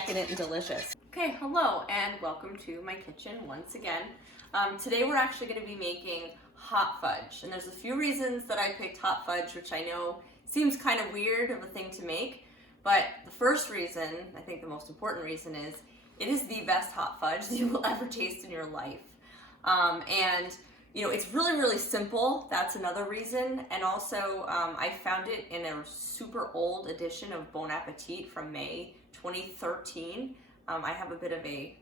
decadent and delicious. Okay, hello and welcome to my kitchen once again. Today we're actually going to be making hot fudge, and there's a few reasons that I picked hot fudge, which I know seems kind of weird of a thing to make, but the first reason, I think the most important reason, is it is the best hot fudge that you will ever taste in your life. And you know, it's really, really simple. That's another reason. And also, I found it in a super old edition of Bon Appetit from May 2013. I have a bit of a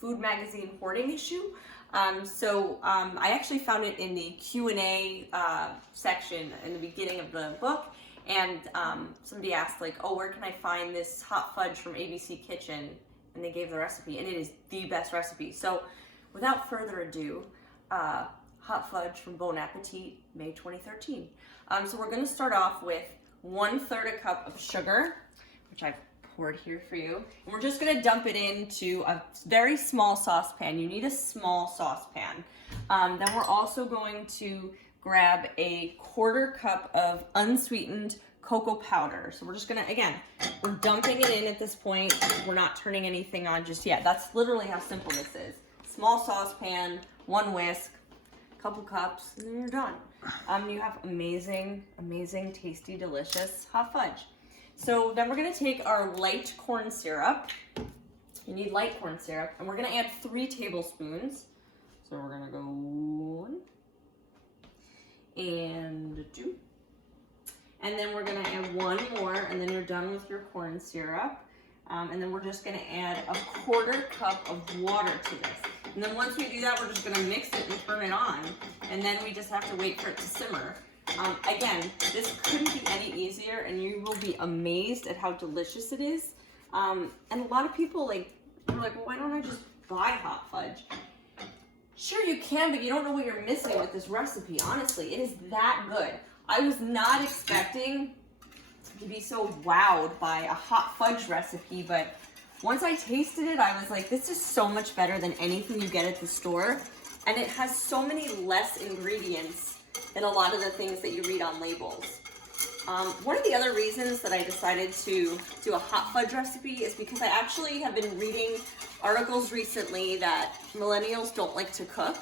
food magazine hoarding issue. I actually found it in the Q&A section in the beginning of the book. And somebody asked, like, oh, where can I find this hot fudge from ABC Kitchen? And they gave the recipe, and it is the best recipe. So without further ado, hot fudge from Bon Appetit, May 2013. So we're gonna start off with 1/3 a cup of sugar, which I've poured here for you. And we're just gonna dump it into a very small saucepan. You need a small saucepan. Then we're also going to grab a 1/4 cup of unsweetened cocoa powder. So we're just gonna, again, we're dumping it in at this point. We're not turning anything on just yet. That's literally how simple this is. Small saucepan, 1 whisk, couple cups, and then you're done. You have amazing, amazing, tasty, delicious hot fudge. So then we're gonna take our light corn syrup. You need light corn syrup, and we're gonna add 3 tablespoons. So we're gonna go 1 and 2. And then we're gonna add 1 more, and then you're done with your corn syrup. And then we're just gonna add a 1/4 cup of water to this. And then once we do that, we're just gonna mix it and turn it on. And then we just have to wait for it to simmer. Again, this couldn't be any easier, and you will be amazed at how delicious it is. And a lot of people are like, well, why don't I just buy hot fudge? Sure you can, but you don't know what you're missing with this recipe. Honestly, it is that good. I was not expecting to be so wowed by a hot fudge recipe, but once I tasted it, I was like, this is so much better than anything you get at the store. And it has so many less ingredients than a lot of the things that you read on labels. One of the other reasons that I decided to do a hot fudge recipe is because I actually have been reading articles recently that millennials don't like to cook,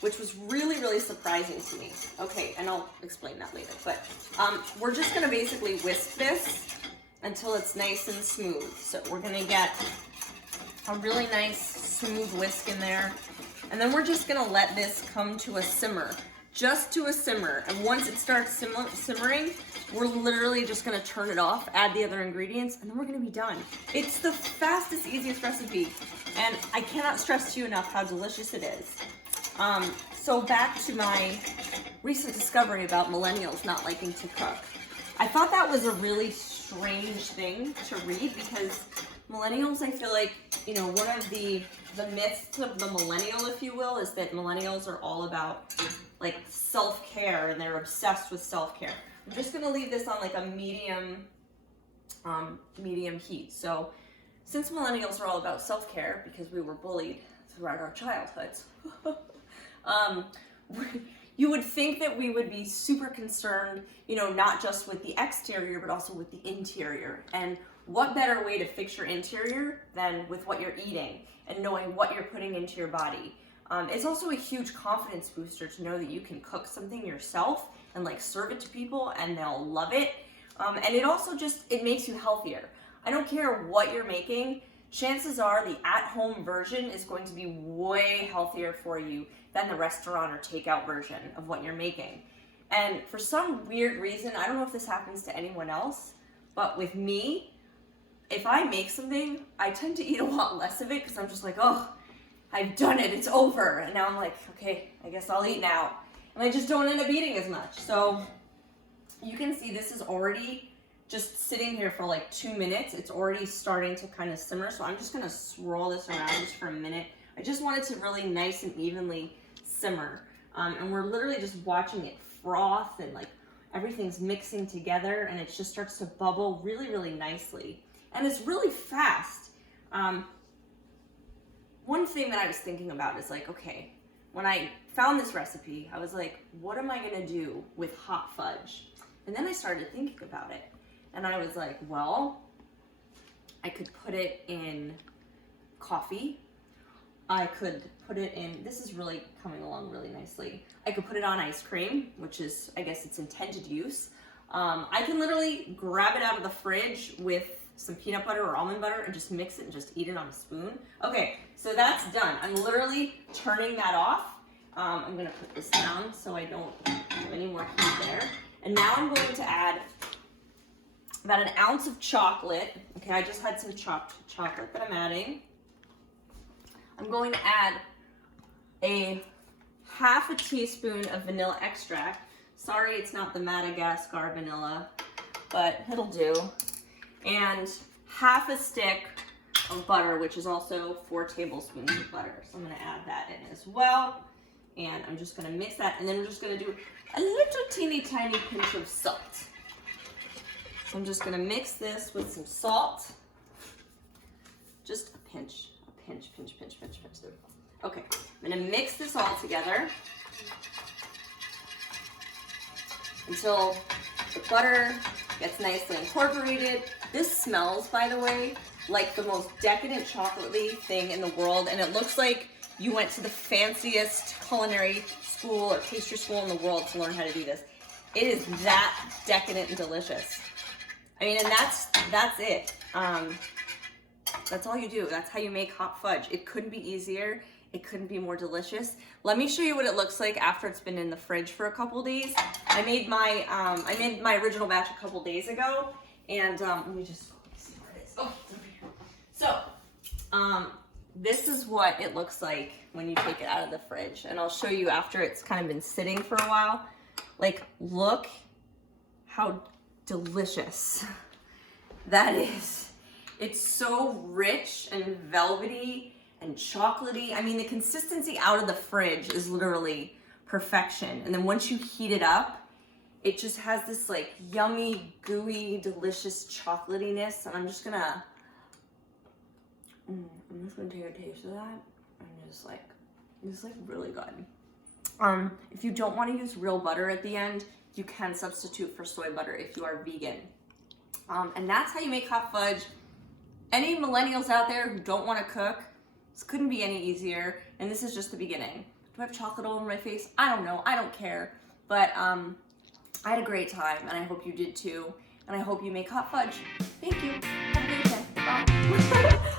which was really, really surprising to me. Okay, and I'll explain that later. But we're just gonna basically whisk this until it's nice and smooth. So we're gonna get a really nice smooth whisk in there. And then we're just gonna let this come to a simmer, just to a simmer. And once it starts simmering, we're literally just gonna turn it off, add the other ingredients, and then we're gonna be done. It's the fastest, easiest recipe. And I cannot stress to you enough how delicious it is. So back to my recent discovery about millennials not liking to cook. I thought that was a really strange thing to read because millennials, I feel like, you know, one of the myths of the millennial, if you will, is that millennials are all about like self-care and they're obsessed with self-care. I'm just gonna leave this on like a medium heat. So since millennials are all about self-care because we were bullied throughout our childhoods, you would think that we would be super concerned, you know, not just with the exterior, but also with the interior. And what better way to fix your interior than with what you're eating and knowing what you're putting into your body. It's also a huge confidence booster to know that you can cook something yourself and like serve it to people and they'll love it. And it also it makes you healthier. I don't care what you're making. Chances are the at-home version is going to be way healthier for you than the restaurant or takeout version of what you're making. And for some weird reason, I don't know if this happens to anyone else, but with me, if I make something, I tend to eat a lot less of it because I'm just like, oh, I've done it, it's over. And now I'm like, okay, I guess I'll eat now. And I just don't end up eating as much. So you can see this is already just sitting here for like 2 minutes. It's already starting to kind of simmer. So I'm just gonna swirl this around just for a minute. I just want it to really nice and evenly simmer. And we're literally just watching it froth and like everything's mixing together and it just starts to bubble really, really nicely. And it's really fast. One thing that I was thinking about is like, okay, when I found this recipe, I was like, what am I gonna do with hot fudge? And then I started thinking about it. And I was like, well, I could put it in coffee. I could put it in, this is really coming along really nicely. I could put it on ice cream, which is, I guess, its intended use. I can literally grab it out of the fridge with some peanut butter or almond butter and just mix it and just eat it on a spoon. Okay, so that's done. I'm literally turning that off. I'm gonna put this down so I don't have any more heat there. And now I'm going to add about an ounce of chocolate. Okay, I just had some chopped chocolate that I'm adding. I'm going to add a half a teaspoon of vanilla extract. Sorry, it's not the Madagascar vanilla, but it'll do. And half a stick of butter, which is also 4 tablespoons of butter. So I'm gonna add that in as well. And I'm just gonna mix that, and then we're just gonna do a little teeny tiny pinch of salt. So I'm just gonna mix this with some salt. Just a pinch, pinch. Okay, I'm gonna mix this all together until the butter gets nicely incorporated. This smells, by the way, like the most decadent chocolatey thing in the world, and it looks like you went to the fanciest culinary school or pastry school in the world to learn how to do this. It is that decadent and delicious. I mean, and that's it. That's all you do. That's how you make hot fudge. It couldn't be easier. It couldn't be more delicious. Let me show you what it looks like after it's been in the fridge for a couple days. I made my original batch a couple days ago, and let me just see where it is. Oh, it's over here. So, this is what it looks like when you take it out of the fridge, and I'll show you after it's kind of been sitting for a while. Like, look how delicious that is. It's so rich and velvety and chocolatey. I mean, the consistency out of the fridge is literally perfection. And then once you heat it up, it just has this like yummy, gooey, delicious chocolatiness. And I'm just gonna take a taste of that. And just like, it's like really good. If you don't want to use real butter at the end, you can substitute for soy butter if you are vegan. And that's how you make hot fudge. Any millennials out there who don't want to cook, this couldn't be any easier, and this is just the beginning. Do I have chocolate all over my face? I don't know, I don't care. But I had a great time, and I hope you did too. And I hope you make hot fudge. Thank you. Have a great day. Bye.